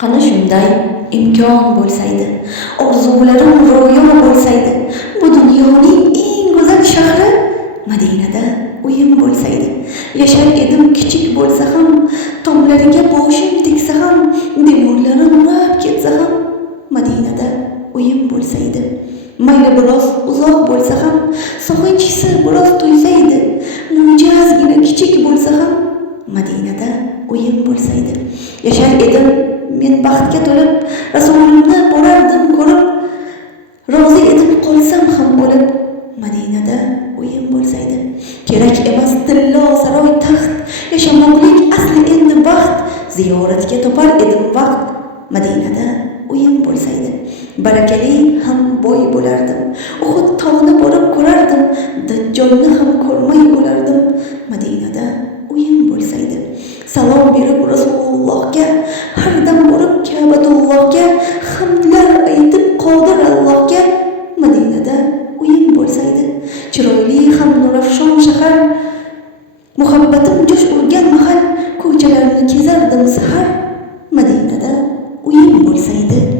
Qani shunday imkon bo'lsaydi, orzularim ro'yo bo'lsaydi, bu dunyoning eng go'zal shahri Madinada uyim bo'lsaydi. Yashar edim kichik bo'lsa ham, tomlariga boshim tegsa ham, devorlari nurab ketsa ham, Madinada uyim bo'lsaydi. Mayli biroz uzoq bo'lsa ham, sog'inchisi biroz to'ysaydi, mo'jazgina kichik bo'lsa ham, Madinada uyim bo'lsaydi. Yashar edim men baxtga to'lib, Rasulimni borardim ko'rib, rozi etib qolsam ham o'lib, Madinada uyim bo'lsaydi. Kerak emas tillo saroy taxt, yashamoqlik asli endi baxt, ziyoratga topar edim vaqt, Madinada uyim bo'lsaydi. Barakali ham boy bo'lardim, Uhud tog'ni borib ko'rardim, Dajjolni ham ko'rmay o'lardim, Madinada uyim bo'lsaydi. Salom berib Rasulullohga, har dam borib Ka'batullohga, hamdlar aytib Qodir Allohga, Madinada uyim bo'lsaydi. Chiroyli ham nurafshon shahar, muhabbatim jo'sh urgan mahal, ko'chalarni kezardim sahar, Madinada uyim bo'lsaydi.